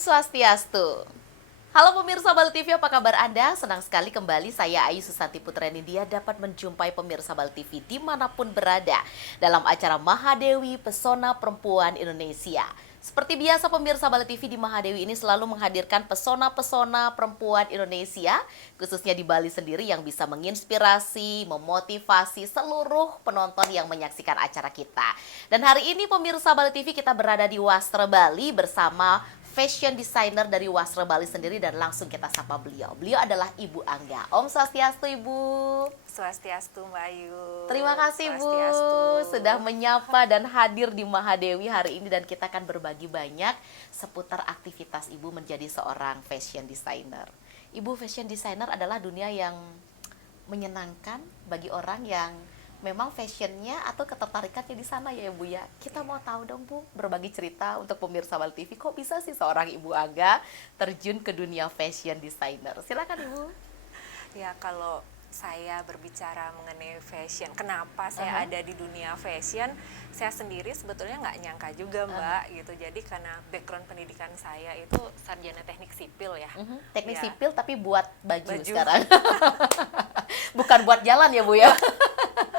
Swastiastu. Halo pemirsa Bali TV, apa kabar Anda? Senang sekali kembali saya Ayu Susanti Putra Nindya dapat menjumpai pemirsa Bali TV dimanapun berada dalam acara Mahadewi Pesona Perempuan Indonesia. Seperti biasa pemirsa Bali TV di Mahadewi ini selalu menghadirkan pesona-pesona perempuan Indonesia, khususnya di Bali sendiri yang bisa menginspirasi, memotivasi seluruh penonton yang menyaksikan acara kita. Dan hari ini pemirsa Bali TV kita berada di Wastra Bali bersama fashion designer dari Wastra Bali sendiri dan langsung kita sapa beliau. Beliau adalah Ibu Angga. Om Swastiastu Ibu. Swastiastu Mbak Ayu. Terima kasih Bu sudah menyapa dan hadir di Mahadewi hari ini dan kita akan berbagi banyak seputar aktivitas Ibu menjadi seorang fashion designer. Ibu fashion designer adalah dunia yang menyenangkan bagi orang yang memang fashionnya atau ketertarikannya di sana ya Ibu ya. Kita mau tahu dong Bu, berbagi cerita untuk pemirsa Bali TV, kok bisa sih seorang Ibu Angga terjun ke dunia fashion designer? Silakan Ibu. Ya, kalau saya berbicara mengenai fashion, kenapa saya ada di dunia fashion, saya sendiri sebetulnya nggak nyangka juga Mbak gitu. Jadi karena background pendidikan saya itu sarjana teknik sipil ya. Teknik Ya. sipil tapi buat baju. Sekarang. Bukan buat jalan ya Bu ya.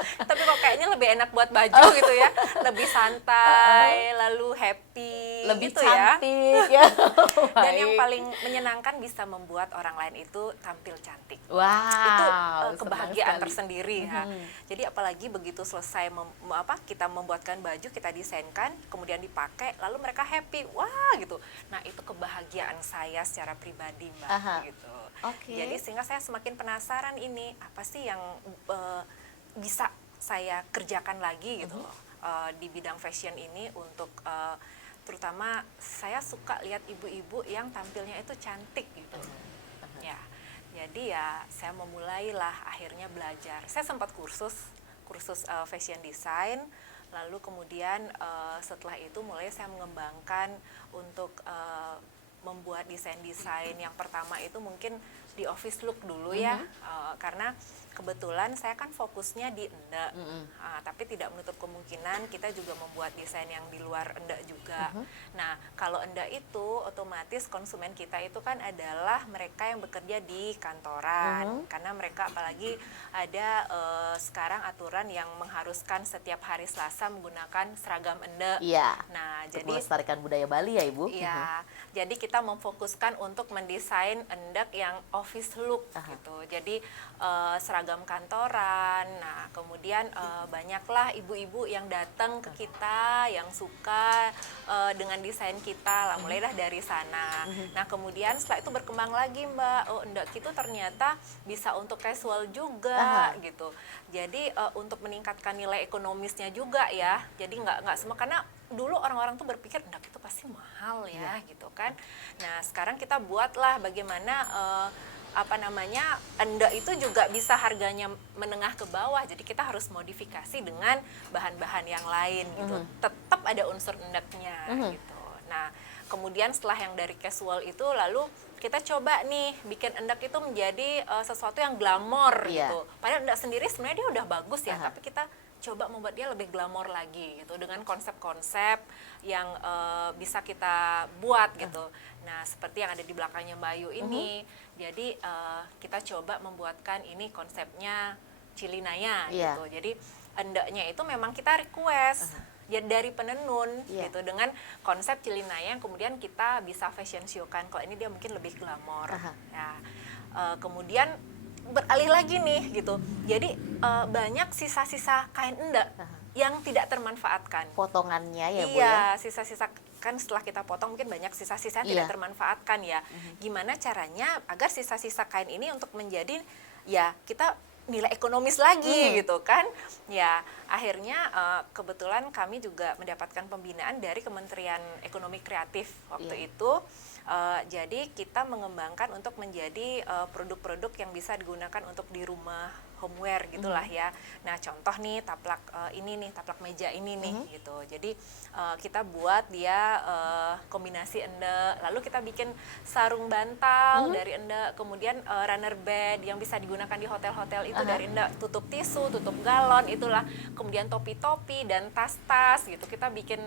Tapi kok kayaknya lebih enak buat baju gitu ya, lebih santai, lalu happy, Lebih gitu cantik ya. Dan yang Baik. paling menyenangkan bisa membuat orang lain itu tampil cantik. Wow, Itu senang kebahagiaan sekali. tersendiri ya. Jadi apalagi begitu selesai kita membuatkan baju, kita desainkan, kemudian dipakai, lalu mereka happy, wah gitu. Nah itu kebahagiaan saya secara pribadi Mbak gitu. Oke. Jadi sehingga saya semakin penasaran ini apa sih yang bisa saya kerjakan lagi gitu loh di bidang fashion ini untuk terutama saya suka lihat ibu-ibu yang tampilnya itu cantik gitu. Ya. Jadi ya saya memulailah akhirnya belajar. Saya sempat kursus fashion design, lalu kemudian setelah itu mulai saya mengembangkan untuk membuat desain-desain. Yang pertama itu mungkin di office look dulu ya, karena kebetulan saya kan fokusnya di endek, tapi tidak menutup kemungkinan kita juga membuat desain yang di luar endek juga. Nah, kalau endek itu otomatis konsumen kita itu kan adalah mereka yang bekerja di kantoran, karena mereka apalagi ada sekarang aturan yang mengharuskan setiap hari Selasa menggunakan seragam endek. Iya. Nah, Untuk jadi melestarikan budaya Bali ya Ibu. iya, jadi kita memfokuskan untuk mendesain endek yang office look gitu. Jadi seragam kantoran. Nah, kemudian banyaklah ibu-ibu yang datang ke kita yang suka dengan desain kita. Lah mulailah dari sana. Nah, kemudian setelah itu berkembang lagi Mbak. Oh, endek itu ternyata bisa untuk casual juga gitu. Jadi untuk meningkatkan nilai ekonomisnya juga ya. Jadi nggak semua, karena dulu orang-orang tuh berpikir endek itu pasti mahal ya gitu kan. Nah, sekarang kita buatlah bagaimana endek itu juga bisa harganya menengah ke bawah. Jadi kita harus modifikasi dengan bahan-bahan yang lain gitu. Tetap ada unsur endeknya gitu. Nah, kemudian setelah yang dari casual itu lalu kita coba nih bikin endek itu menjadi sesuatu yang glamor gitu. Padahal endek sendiri sebenarnya dia udah bagus ya, tapi kita coba membuat dia lebih glamor lagi gitu dengan konsep-konsep yang bisa kita buat gitu. Nah, seperti yang ada di belakangnya Mbak Ayu ini. Jadi kita coba membuatkan ini konsepnya Cilinaya gitu. Jadi endeknya itu memang kita request ya dari penenun gitu dengan konsep Cilinaya yang kemudian kita bisa fashion show-kan. Kalau ini dia mungkin lebih glamor. Nah, kemudian beralih lagi nih gitu. Jadi banyak sisa-sisa kain endek yang tidak termanfaatkan. Potongannya ya Bu ya. Iya, sisa-sisa kan setelah kita potong mungkin banyak sisa-sisa yang tidak termanfaatkan ya. Gimana caranya agar sisa-sisa kain ini untuk menjadi ya kita nilai ekonomis lagi gitu kan. Ya, akhirnya kebetulan kami juga mendapatkan pembinaan dari Kementerian Ekonomi Kreatif waktu itu. Jadi kita mengembangkan untuk menjadi produk-produk yang bisa digunakan untuk di rumah homeware gitulah ya. Nah, contoh nih taplak ini nih, taplak meja ini nih gitu. Jadi kita buat dia kombinasi endek, lalu kita bikin sarung bantal dari endek, kemudian runner bed yang bisa digunakan di hotel-hotel itu dari endek, tutup tisu, tutup galon itulah, kemudian topi-topi dan tas-tas gitu. Kita bikin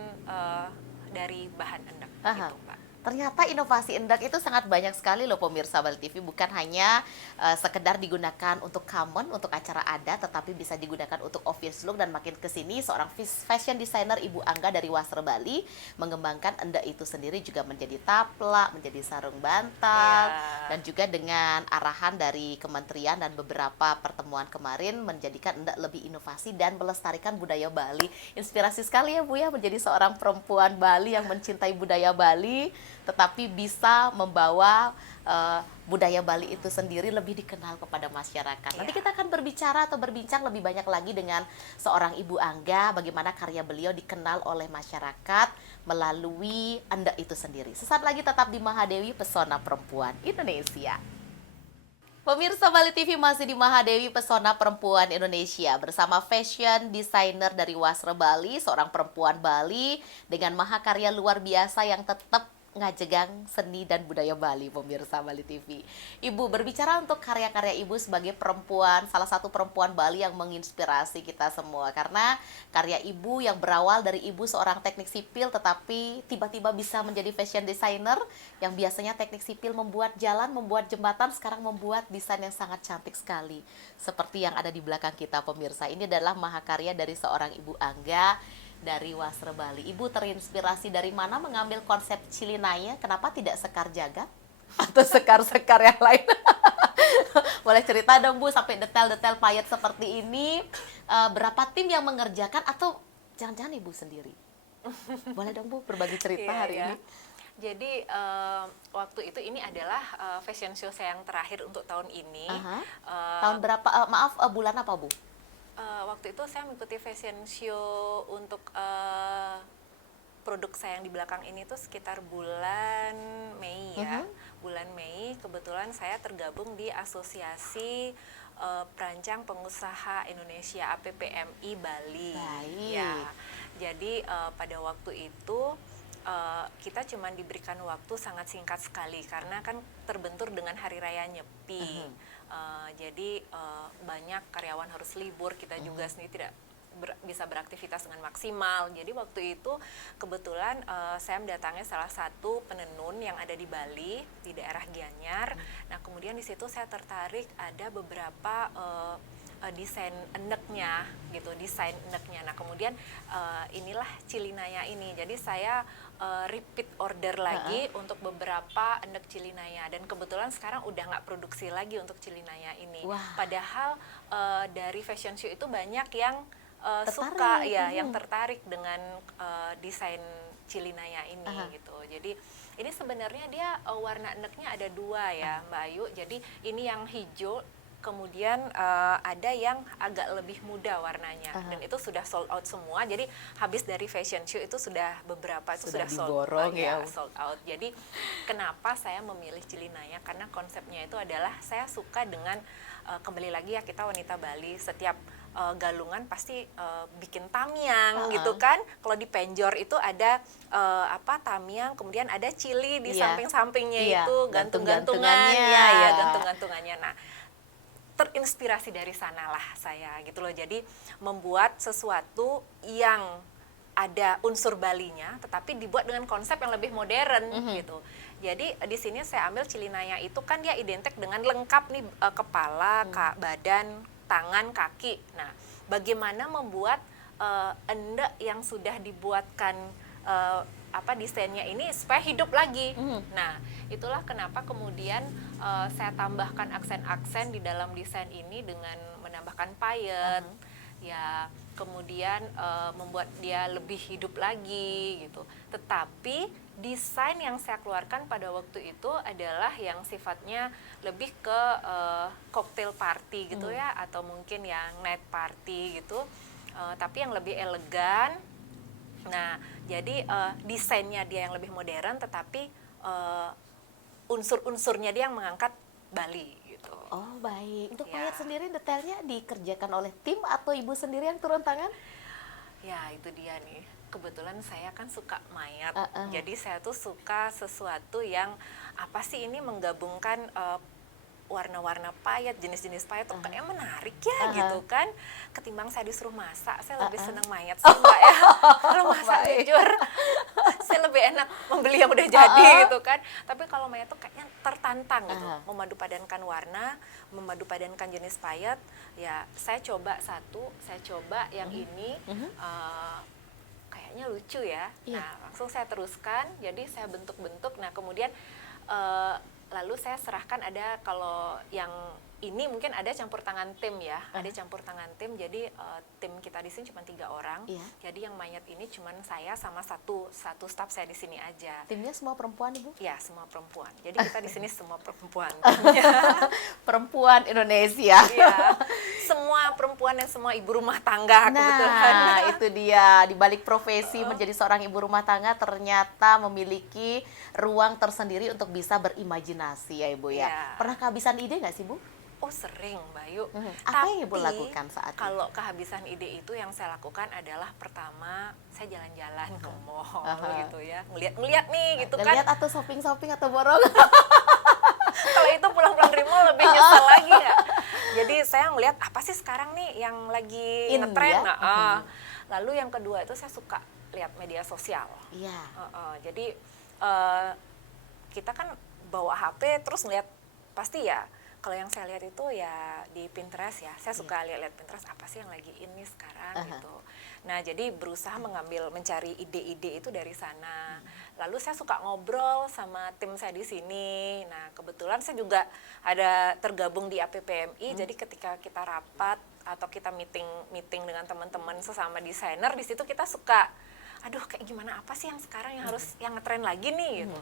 dari bahan endek gitu, Mbak. Ternyata inovasi Endek itu sangat banyak sekali loh pemirsa Bali TV, bukan hanya sekedar digunakan untuk common, untuk acara adat, tetapi bisa digunakan untuk office look dan makin ke sini seorang fashion designer Ibu Angga dari Wasra Bali mengembangkan Endek itu sendiri juga menjadi taplak, menjadi sarung bantal, Iya. dan juga dengan arahan dari kementerian dan beberapa pertemuan kemarin menjadikan Endek lebih inovasi dan melestarikan budaya Bali. Inspirasi sekali ya Bu ya menjadi seorang perempuan Bali yang mencintai budaya Bali tetapi bisa membawa budaya Bali itu sendiri lebih dikenal kepada masyarakat. Nanti Iya. kita akan berbicara atau berbincang lebih banyak lagi dengan seorang Ibu Angga, bagaimana karya beliau dikenal oleh masyarakat melalui Endek itu sendiri. Sesaat lagi tetap di Mahadewi Pesona Perempuan Indonesia. Pemirsa Bali TV masih di Mahadewi Pesona Perempuan Indonesia bersama fashion designer dari Wasra Bali, seorang perempuan Bali dengan mahakarya luar biasa yang tetap ngajegang seni dan budaya Bali, pemirsa Bali TV. Ibu, berbicara untuk karya-karya Ibu sebagai perempuan, salah satu perempuan Bali yang menginspirasi kita semua. Karena karya Ibu yang berawal dari Ibu seorang teknik sipil tetapi tiba-tiba bisa menjadi fashion designer yang biasanya teknik sipil membuat jalan, membuat jembatan, sekarang membuat desain yang sangat cantik sekali. Seperti yang ada di belakang kita pemirsa, ini adalah mahakarya dari seorang Ibu Angga dari Wasra Bali. Ibu terinspirasi dari mana mengambil konsep Cilinaya? Kenapa tidak Sekar Jagad? Atau sekar-sekar yang lain? Boleh cerita dong Bu, sampai detail-detail payet seperti ini. Berapa tim yang mengerjakan atau jangan-jangan Ibu sendiri? Boleh dong Bu, berbagi cerita Iya, hari iya. ini. Jadi waktu itu ini adalah fashion show saya yang terakhir untuk tahun ini. Aha. Eh, Tahun berapa? Maaf, bulan apa Bu? Waktu itu saya mengikuti fashion show untuk produk saya yang di belakang ini tuh sekitar bulan Mei ya. Bulan Mei kebetulan saya tergabung di Asosiasi Perancang Pengusaha Indonesia APPMI Bali. Baik. Ya. Jadi pada waktu itu kita cuma diberikan waktu sangat singkat sekali karena kan terbentur dengan hari raya Nyepi. Jadi banyak karyawan harus libur, kita juga sendiri tidak bisa beraktivitas dengan maksimal. Jadi waktu itu kebetulan saya mendatangi salah satu penenun yang ada di Bali, di daerah Gianyar. Nah kemudian di situ saya tertarik ada beberapa desain endeknya gitu, desain endeknya. Nah kemudian inilah Cilinaya ini. Jadi saya repeat order lagi untuk beberapa endek Cilinaya, dan kebetulan sekarang udah nggak produksi lagi untuk Cilinaya ini. Wah. Padahal dari fashion show itu banyak yang Tertarik. suka ya, yang tertarik dengan desain Cilinaya ini gitu. Jadi ini sebenarnya dia warna endeknya ada dua ya Mbak Ayu. Jadi ini yang hijau, kemudian ada yang agak lebih muda warnanya, dan itu sudah sold out semua. Jadi habis dari fashion show itu sudah beberapa itu Sudah sold, diborong ya. sold out. Jadi kenapa saya memilih Cilinaya? Karena konsepnya itu adalah saya suka dengan kembali lagi ya, kita wanita Bali setiap galungan pasti bikin tamiang gitu kan. Kalau di penjor itu ada tamiang, kemudian ada cili di samping-sampingnya itu, gantung-gantungannya ya, gantung-gantungannya. Nah, terinspirasi dari sanalah saya gitu loh. Jadi membuat sesuatu yang ada unsur Balinya tetapi dibuat dengan konsep yang lebih modern gitu. Jadi di sini saya ambil Cilinaya itu kan dia identik dengan lengkap nih, kepala, badan, tangan, kaki. Nah, bagaimana membuat endek yang sudah dibuatkan desainnya ini supaya hidup lagi. Nah, itulah kenapa kemudian saya tambahkan aksen-aksen di dalam desain ini dengan menambahkan payet, ya, kemudian membuat dia lebih hidup lagi gitu. Tetapi desain yang saya keluarkan pada waktu itu adalah yang sifatnya lebih ke cocktail party gitu ya, atau mungkin yang night party gitu, tapi yang lebih elegan. Nah, jadi desainnya dia yang lebih modern, tetapi unsur-unsurnya dia yang mengangkat Bali gitu. Oh baik, untuk Ya. payet sendiri detailnya dikerjakan oleh tim atau Ibu sendiri yang turun tangan? Ya itu dia nih, kebetulan saya kan suka mayat, jadi saya tuh suka sesuatu yang apa sih ini menggabungkan warna-warna payet, jenis-jenis payet tuh kayak menarik ya gitu kan. Ketimbang saya disuruh masak, saya lebih senang mayat sih Mbak ya. Kalau masak jujur, saya lebih enak membeli yang udah jadi gitu kan. Tapi kalau mayat tuh kayaknya tertantang gitu, memadupadankan warna, memadupadankan jenis payet. Ya saya coba satu, saya coba yang ini. Kayaknya lucu ya. Nah, langsung saya teruskan. Jadi saya bentuk-bentuk. Nah, kemudian lalu saya serahkan ada kalau yang ini mungkin ada campur tangan tim ya. Ada campur tangan tim. Jadi tim kita di sini cuma 3 orang. Jadi yang mayat ini cuma saya sama satu staf saya di sini aja. Timnya semua perempuan, Ibu? Ya, semua perempuan. Jadi kita di sini semua perempuan. Perempuan Indonesia. Iya. Semua perempuan dan semua ibu rumah tangga kebetulan. Nah, itu dia. Di balik profesi menjadi seorang ibu rumah tangga ternyata memiliki ruang tersendiri untuk bisa berimajinasi ya, Ibu ya. Pernah kehabisan ide nggak sih, Bu? Oh, sering, Mbak Yu. Apa yang Ibu lakukan saat itu? Kalau kehabisan ide itu yang saya lakukan adalah pertama saya jalan-jalan ke mall gitu ya. Ngeliat nih gitu kan. Ngeliat atau shopping-shopping atau borong? Kalau itu pulang-pulang dari mall lebih nyesel lagi ya. Jadi saya ngeliat apa sih sekarang nih yang lagi ngetren. Ya? Lalu yang kedua itu saya suka lihat media sosial. Iya. Jadi kita kan bawa HP terus ngeliat pasti ya. Kalau yang saya lihat itu ya di Pinterest ya, saya suka lihat Pinterest apa sih yang lagi ini sekarang gitu. Nah jadi berusaha mencari ide-ide itu dari sana. Lalu saya suka ngobrol sama tim saya di sini. Nah kebetulan saya juga ada tergabung di APPMI, jadi ketika kita rapat atau kita meeting dengan teman-teman sesama desainer, di situ kita suka, aduh kayak gimana apa sih yang sekarang yang harus yang ngetren lagi nih gitu.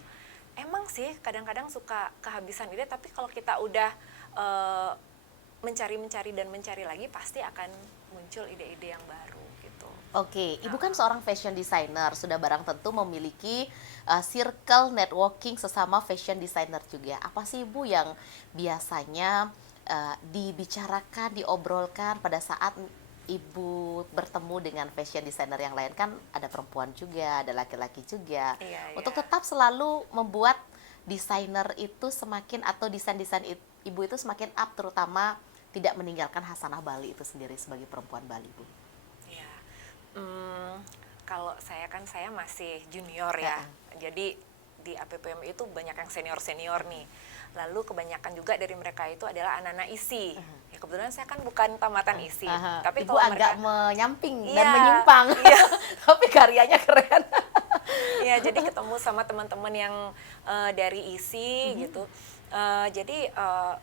Emang sih kadang-kadang suka kehabisan ide, tapi kalau kita udah mencari dan mencari lagi pasti akan muncul ide-ide yang baru gitu. Oke, Ibu kan seorang fashion designer, sudah barang tentu memiliki circle networking sesama fashion designer juga. Apa sih Ibu yang biasanya dibicarakan, diobrolkan pada saat Ibu bertemu dengan fashion designer yang lain? Kan ada perempuan juga, ada laki-laki juga. Untuk tetap selalu membuat desainer itu semakin atau desain-desain Ibu itu semakin up, terutama tidak meninggalkan Hasanah Bali itu sendiri sebagai perempuan Bali, Bu. Iya, kalau saya masih junior ya, jadi di APPM itu banyak yang senior nih. Lalu kebanyakan juga dari mereka itu adalah anak-anak ISI. Ya kebetulan saya kan bukan tamatan ISI, tapi Ibu kalau agak mereka menyamping dan menyimpang, tapi karyanya keren. Iya, jadi ketemu sama teman-teman yang dari ISI gitu. Jadi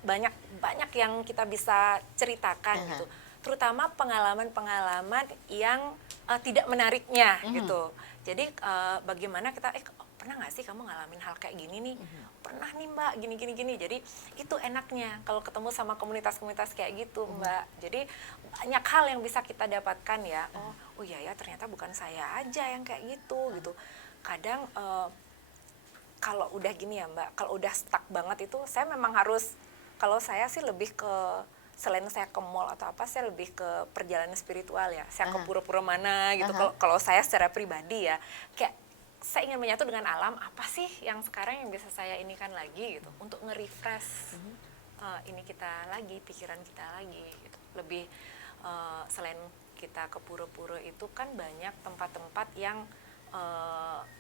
banyak yang kita bisa ceritakan gitu. Terutama pengalaman-pengalaman yang tidak menariknya gitu. Jadi bagaimana kita pernah nggak sih kamu ngalamin hal kayak gini nih? Pernah nih Mbak, gini. Jadi itu enaknya kalau ketemu sama komunitas-komunitas kayak gitu Mbak. Jadi banyak hal yang bisa kita dapatkan ya. Oh iya ya, ternyata bukan saya aja yang kayak gitu gitu. Kadang kalau udah gini ya Mbak, kalau udah stuck banget itu saya memang harus, kalau saya sih lebih ke, selain saya ke mall atau apa, saya lebih ke perjalanan spiritual ya. Saya ke pura-pura mana gitu. Kalau saya secara pribadi ya, kayak saya ingin menyatu dengan alam, apa sih yang sekarang yang bisa saya inikan lagi gitu, untuk nge-refresh ini kita lagi, pikiran kita lagi gitu. Lebih selain kita ke pura-pura itu kan banyak tempat-tempat yang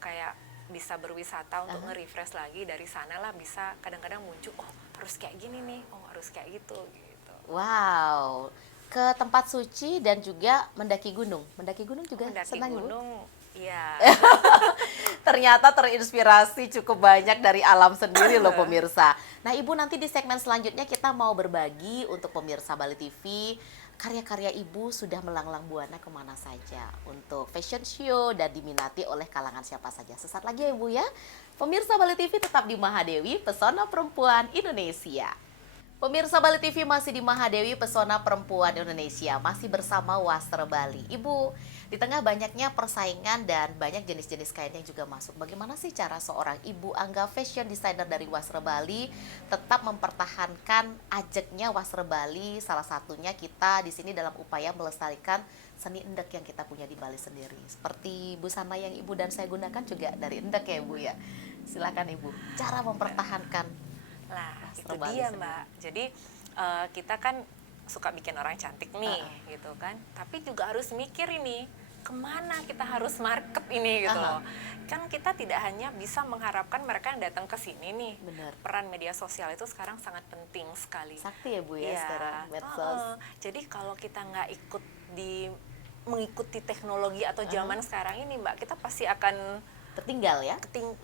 kayak bisa berwisata untuk nge-refresh lagi. Dari sana lah bisa kadang-kadang muncul, oh harus kayak gini nih, oh harus kayak gitu. Wow, ke tempat suci dan juga mendaki gunung. Mendaki gunung juga senang, Ibu? Gunung, iya. Ternyata terinspirasi cukup banyak dari alam sendiri loh pemirsa. Nah Ibu, nanti di segmen selanjutnya kita mau berbagi untuk pemirsa Bali TV, karya-karya Ibu sudah melanglang buana kemana saja untuk fashion show dan diminati oleh kalangan siapa saja. Sesaat lagi ya Ibu ya. Pemirsa Bali TV tetap di Mahadewi, Pesona Perempuan Indonesia. Pemirsa Bali TV masih di Mahadewi, Pesona Perempuan Indonesia, masih bersama Wasra Bali. Ibu, di tengah banyaknya persaingan dan banyak jenis-jenis kain yang juga masuk, bagaimana sih cara seorang Ibu Angga fashion designer dari Wasra Bali tetap mempertahankan ajaknya Wasra Bali? Salah satunya kita di sini dalam upaya melestarikan seni endek yang kita punya di Bali sendiri. Seperti busana yang Ibu dan saya gunakan juga dari endek ya Ibu ya. Silakan Ibu, cara mempertahankan Nah, Wasra itu Bali dia sendiri. Mbak. Jadi kita kan suka bikin orang cantik nih, gitu kan. Tapi juga harus mikir ini, kemana kita harus market ini gitu loh. Kan kita tidak hanya bisa mengharapkan mereka yang datang ke sini nih. Benar. Peran media sosial itu sekarang sangat penting sekali. Sakti ya Bu ya Iya. sekarang medsos. Jadi kalau kita nggak ikut mengikuti teknologi atau zaman sekarang ini Mbak, kita pasti akan Tertinggal ya.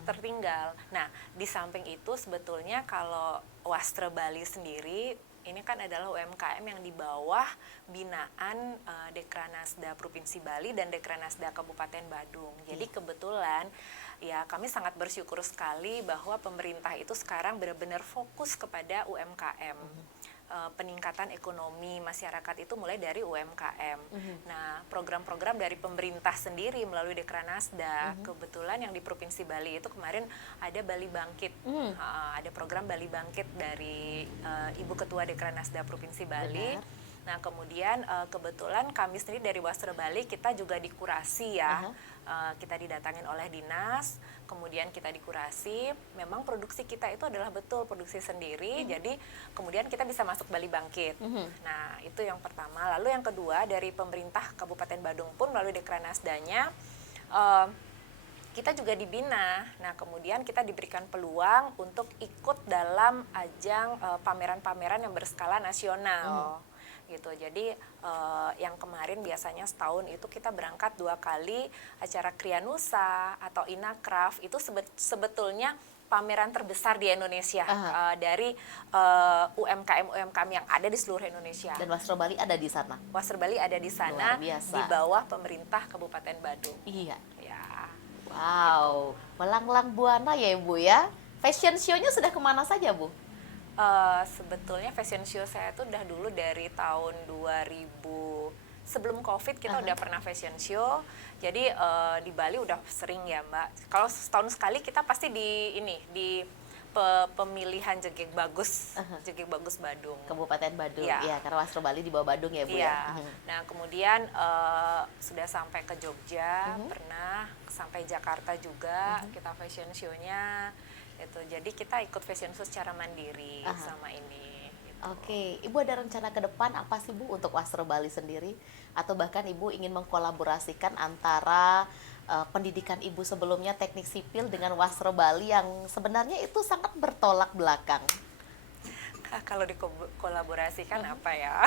tertinggal. Nah, di samping itu sebetulnya kalau Wastra Bali sendiri ini kan adalah UMKM yang di bawah binaan Dekranasda Provinsi Bali dan Dekranasda Kabupaten Badung. Jadi kebetulan ya kami sangat bersyukur sekali bahwa pemerintah itu sekarang benar-benar fokus kepada UMKM. Peningkatan ekonomi masyarakat itu mulai dari UMKM. Nah, program-program dari pemerintah sendiri melalui Dekranasda, kebetulan yang di Provinsi Bali itu kemarin ada Bali Bangkit. Ada program Bali Bangkit dari Ibu Ketua Dekranasda Provinsi Bali. Benar. Nah, kemudian kebetulan kami sendiri dari Wasra Bali kita juga dikurasi ya. Kita didatangin oleh dinas, kemudian kita dikurasi. Memang produksi kita itu adalah betul produksi sendiri, jadi kemudian kita bisa masuk Bali Bangkit. Nah, itu yang pertama. Lalu yang kedua, dari pemerintah Kabupaten Badung pun melalui Dekranasdanya kita juga dibina. Nah, kemudian kita diberikan peluang untuk ikut dalam ajang pameran-pameran yang berskala nasional. Gitu. Jadi yang kemarin biasanya setahun itu kita berangkat 2 kali acara Krianusa atau Inakraf, itu sebetulnya pameran terbesar di Indonesia dari UMKM yang ada di seluruh Indonesia. Dan Wasra Bali ada di sana. Wasra Bali ada di sana Luar biasa. di bawah pemerintah Kabupaten Badung. Iya. Ya. Wow, melanglang buana ya Ibu ya. Fashion show-nya sudah kemana saja Bu? Sebetulnya fashion show saya tuh udah dulu dari tahun 2000, sebelum COVID kita udah pernah fashion show. Jadi di Bali udah sering ya Mbak. Kalau setahun sekali kita pasti di pemilihan Jegek Bagus, Jegek Bagus Badung. Kabupaten Badung. Iya. Ya, karena Wasra Bali di bawah Badung ya Bu ya. Iya. Nah, kemudian sudah sampai ke Jogja, pernah sampai Jakarta juga kita fashion show-nya. Gitu. Jadi kita ikut fashion show secara mandiri sama ini. Gitu. Oke, Ibu ada rencana ke depan apa sih Bu untuk Wasra Bali sendiri? Atau bahkan Ibu ingin mengkolaborasikan antara pendidikan Ibu sebelumnya teknik sipil dengan Wasra Bali yang sebenarnya itu sangat bertolak belakang? Kalau dikolaborasikan apa ya?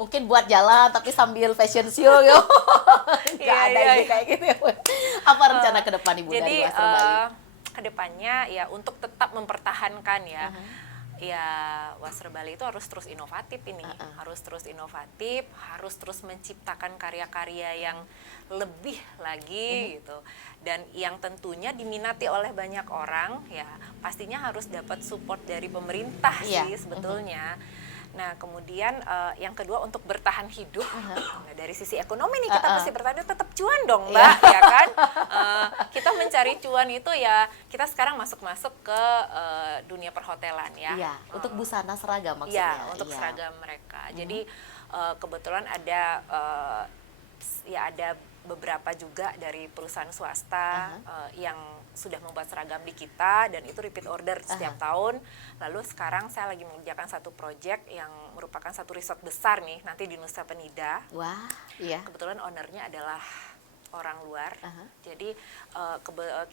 Mungkin buat jalan tapi sambil fashion show yo. Nggak ada ide kayak gitu ya Bu. Apa rencana ke depan Ibu dari Wasra Bali? Kedepannya ya untuk tetap mempertahankan ya. Ya Wasra Bali itu harus terus inovatif ini, harus terus inovatif, harus terus menciptakan karya-karya yang lebih lagi gitu. Dan yang tentunya diminati oleh banyak orang ya, pastinya harus dapat support dari pemerintah sih sebetulnya. Nah, kemudian yang kedua untuk bertahan hidup. Nah, dari sisi ekonomi nih kita pasti bertahan hidup, tetap cuan dong, Mbak, ya kan? Kita mencari cuan itu ya kita sekarang masuk ke dunia perhotelan ya. Iya, untuk busana seragam Ya, maksudnya. untuk seragam mereka. Jadi kebetulan ada ada beberapa juga dari perusahaan swasta yang sudah membuat seragam di kita dan itu repeat order setiap tahun. Lalu sekarang saya lagi mengerjakan satu proyek yang merupakan satu resort besar nih nanti di Nusa Penida. Wah, iya. Kebetulan ownernya adalah orang luar. Jadi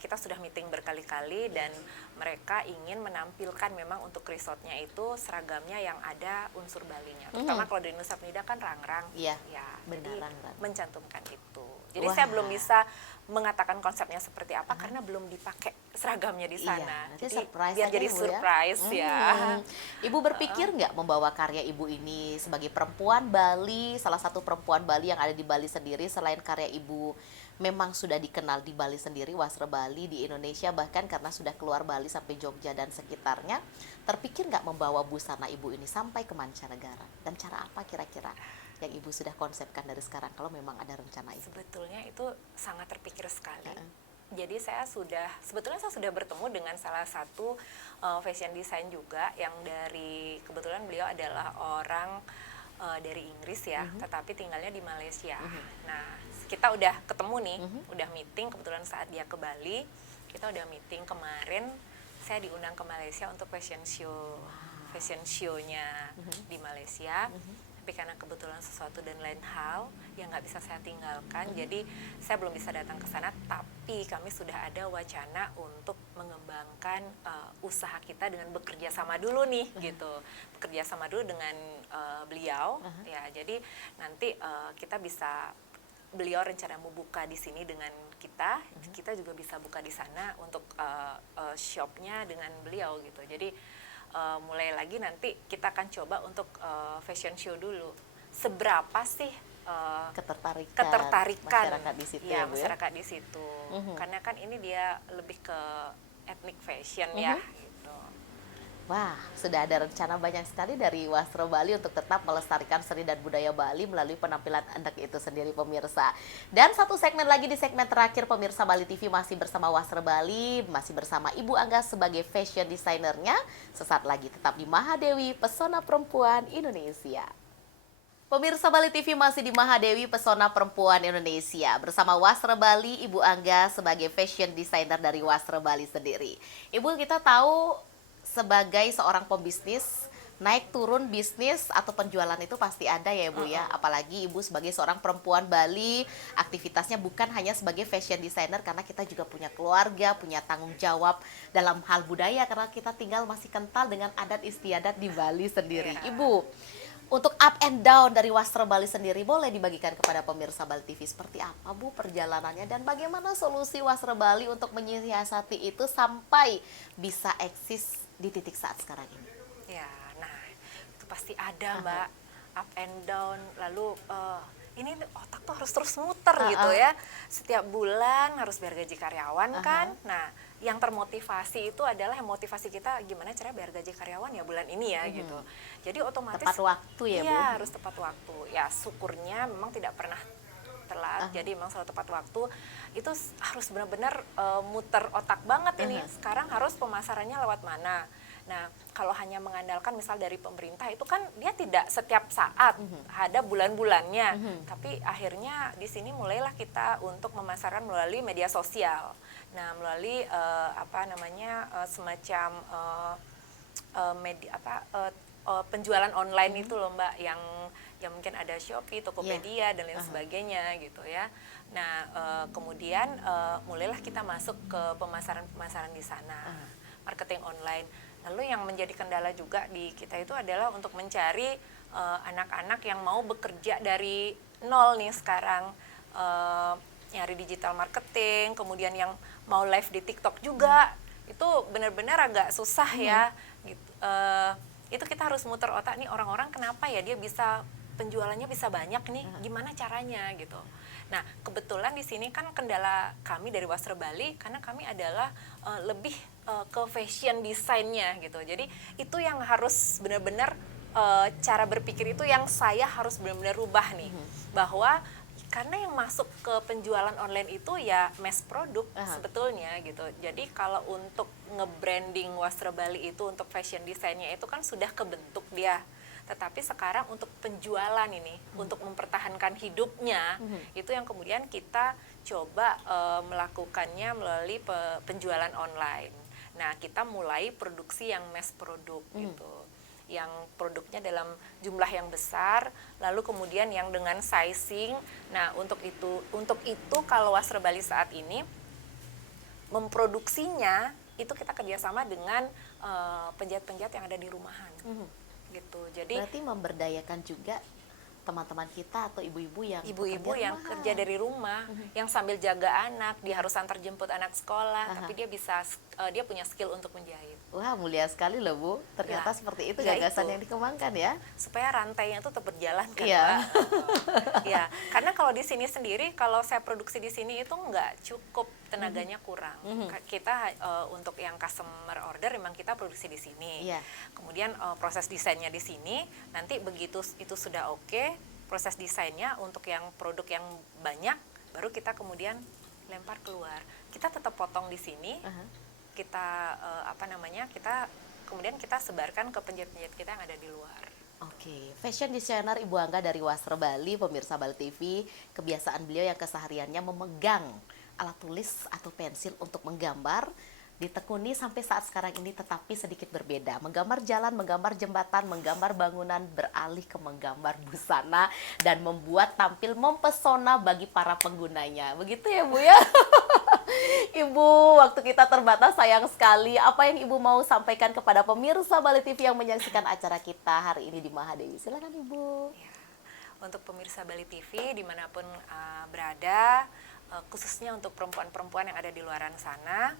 kita sudah meeting berkali-kali dan mereka ingin menampilkan memang untuk resortnya itu seragamnya yang ada unsur Balinya. Terutama kalau di Nusa Penida kan rangrang. Iya, Ya, benar, jadi rangrang. mencantumkan itu. Jadi Wah. saya belum bisa mengatakan konsepnya seperti apa karena belum dipakai seragamnya di sana. Iya, nanti Jadi surprise biar aja jadi Ibu ya. surprise ya. Ibu berpikir nggak membawa karya Ibu ini sebagai perempuan Bali, salah satu perempuan Bali yang ada di Bali sendiri, selain karya Ibu memang sudah dikenal di Bali sendiri, Wasra Bali di Indonesia, bahkan karena sudah keluar Bali sampai Jogja dan sekitarnya, terpikir nggak membawa busana Ibu ini sampai ke mancanegara? Dan cara apa kira-kira yang Ibu sudah konsepkan dari sekarang kalau memang ada rencana itu? Sebetulnya itu sangat terpikir sekali. Jadi sebetulnya saya sudah bertemu dengan salah satu fashion design juga yang kebetulan beliau adalah orang dari Inggris ya, tetapi tinggalnya di Malaysia. Nah, kita udah ketemu nih, udah meeting kebetulan saat dia ke Bali, kita udah meeting kemarin saya diundang ke Malaysia untuk fashion show-nya di Malaysia. Tapi karena kebetulan sesuatu dan lain hal yang nggak bisa saya tinggalkan, jadi saya belum bisa datang ke sana. Tapi kami sudah ada wacana untuk mengembangkan usaha kita dengan bekerja sama dulu nih, gitu. Bekerja sama dulu dengan beliau, ya. Jadi nanti kita bisa, beliau rencana mau buka di sini dengan kita juga bisa buka di sana untuk shopnya dengan beliau, gitu. Jadi mulai lagi nanti kita akan coba untuk fashion show dulu. Seberapa sih ketertarikan masyarakat di situ ya, Bu, ya? Masyarakat di situ. Karena kan ini dia lebih ke ethnic fashion ya, gitu. Wah, sudah ada rencana banyak sekali dari Wastro Bali untuk tetap melestarikan seni dan budaya Bali melalui penampilan endek itu sendiri, pemirsa. Dan satu segmen lagi di segmen terakhir, pemirsa Bali TV masih bersama Wastro Bali, masih bersama Ibu Angga sebagai fashion designernya. Sesaat lagi tetap di Mahadewi, Pesona Perempuan Indonesia. Pemirsa Bali TV masih di Mahadewi, Pesona Perempuan Indonesia. Bersama Wastro Bali, Ibu Angga sebagai fashion designer dari Wastro Bali sendiri. Ibu, kita tahu sebagai seorang pembisnis, naik turun bisnis atau penjualan itu pasti ada ya, Bu, ya. Apalagi Ibu sebagai seorang perempuan Bali, aktivitasnya bukan hanya sebagai fashion designer, karena kita juga punya keluarga, punya tanggung jawab dalam hal budaya, karena kita tinggal masih kental dengan adat istiadat di Bali sendiri. Ibu, untuk up and down dari Wastro Bali sendiri, boleh dibagikan kepada pemirsa Bali TV seperti apa, Bu, perjalanannya, dan bagaimana solusi Wastro Bali untuk menyiasati itu sampai bisa eksis di titik saat sekarang ini? Ya, nah itu pasti ada, Mbak, up and down. Lalu ini otak tuh harus terus muter gitu ya. Setiap bulan harus bayar gaji karyawan kan. Nah, yang termotivasi itu adalah yang motivasi kita gimana cara bayar gaji karyawan ya bulan ini ya, gitu. Jadi otomatis tepat waktu ya, Bu? Iya, harus tepat waktu. Ya, syukurnya memang tidak pernah telat. Jadi memang selalu tepat waktu. Itu harus benar-benar muter otak banget ini. Sekarang harus pemasarannya lewat mana. Nah, kalau hanya mengandalkan misal dari pemerintah, itu kan dia tidak setiap saat ada bulan-bulannya. Tapi akhirnya di sini mulailah kita untuk memasarkan melalui media sosial. Nah, melalui semacam penjualan online itu loh, Mbak, yang mungkin ada Shopee, Tokopedia dan lain sebagainya gitu ya. Nah, kemudian mulailah kita masuk ke pemasaran di sana, marketing online. Lalu yang menjadi kendala juga di kita itu adalah untuk mencari anak-anak yang mau bekerja dari nol nih sekarang, nyari digital marketing, kemudian yang mau live di TikTok juga, itu benar-benar agak susah ya. Gitu. Itu kita harus muter otak nih, orang-orang kenapa ya dia bisa penjualannya bisa banyak nih, gimana caranya gitu. Nah, kebetulan di sini kan kendala kami dari Wastro Bali karena kami adalah lebih ke fashion design-nya gitu. Jadi itu yang harus benar-benar cara berpikir itu yang saya harus benar-benar rubah nih, bahwa karena yang masuk ke penjualan online itu ya mass produk sebetulnya gitu. Jadi kalau untuk nge-branding Wastro Bali itu untuk fashion design-nya itu kan sudah kebentuk dia. Tetapi sekarang untuk penjualan ini, untuk mempertahankan hidupnya, itu yang kemudian kita coba melakukannya melalui penjualan online. Nah, kita mulai produksi yang mass produk gitu, yang produknya dalam jumlah yang besar, lalu kemudian yang dengan sizing. Nah, untuk itu kalau Wastro Bali saat ini memproduksinya itu kita kerjasama dengan penjahit-penjahit yang ada di rumahan. Gitu. Jadi berarti memberdayakan juga teman-teman kita atau ibu-ibu yang kerja dari rumah, yang sambil jaga anak, dia harus antar jemput anak sekolah, tapi dia punya skill untuk menjahit. Wah, mulia sekali loh, Bu. Ternyata seperti itu gagasan yang dikembangkan ya. Supaya rantainya itu tetap berjalan kan, Iya. Mbak. Ya, karena kalau di sini sendiri, kalau saya produksi di sini itu nggak cukup, tenaganya kurang. Kita untuk yang customer order memang kita produksi di sini. Iya. Kemudian proses desainnya di sini, nanti begitu itu sudah oke, proses desainnya untuk yang produk yang banyak, baru kita kemudian lempar keluar. Kita tetap potong di sini, kita kemudian kita sebarkan ke penjahit-penjahit kita yang ada di luar. Oke, fashion designer Ibu Angga dari Wastro Bali, pemirsa Bali TV, kebiasaan beliau yang kesehariannya memegang alat tulis atau pensil untuk menggambar, ditekuni sampai saat sekarang ini tetapi sedikit berbeda. Menggambar jalan, menggambar jembatan, menggambar bangunan beralih ke menggambar busana dan membuat tampil mempesona bagi para penggunanya. Begitu ya Bu ya? Ibu, waktu kita terbatas sayang sekali. Apa yang Ibu mau sampaikan kepada pemirsa Bali TV yang menyaksikan acara kita hari ini di Mahadewi? Silakan Ibu. Ya, untuk pemirsa Bali TV dimanapun berada, khususnya untuk perempuan-perempuan yang ada di luaran sana,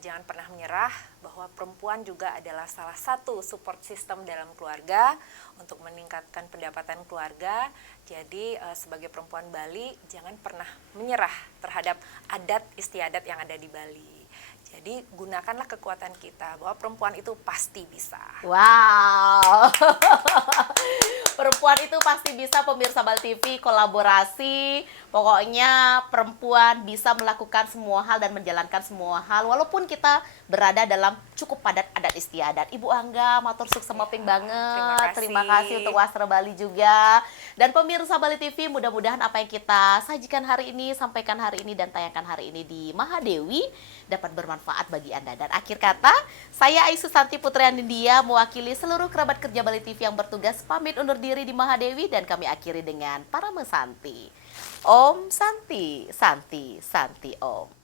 jangan pernah menyerah bahwa perempuan juga adalah salah satu support system dalam keluarga untuk meningkatkan pendapatan keluarga. Jadi sebagai perempuan Bali jangan pernah menyerah terhadap adat istiadat yang ada di Bali. Jadi gunakanlah kekuatan kita bahwa perempuan itu pasti bisa. Wow. Perempuan itu pasti bisa, pemirsa Bali TV, kolaborasi. Pokoknya perempuan bisa melakukan semua hal dan menjalankan semua hal walaupun kita berada dalam cukup padat adat istiadat. Ibu Angga, matur sukses maping banget. Terima kasih untuk Wasra Bali juga. Dan pemirsa Bali TV, mudah-mudahan apa yang kita sajikan hari ini, sampaikan hari ini dan tayangkan hari ini di Mahadewi dapat bermanfaat bagi Anda. Dan akhir kata, saya Aisu Santi Putri Anindya mewakili seluruh kerabat kerja Bali TV yang bertugas pamit undur diri di Mahadewi dan kami akhiri dengan Parama Santi. Om Santi, Santi, Santi Om.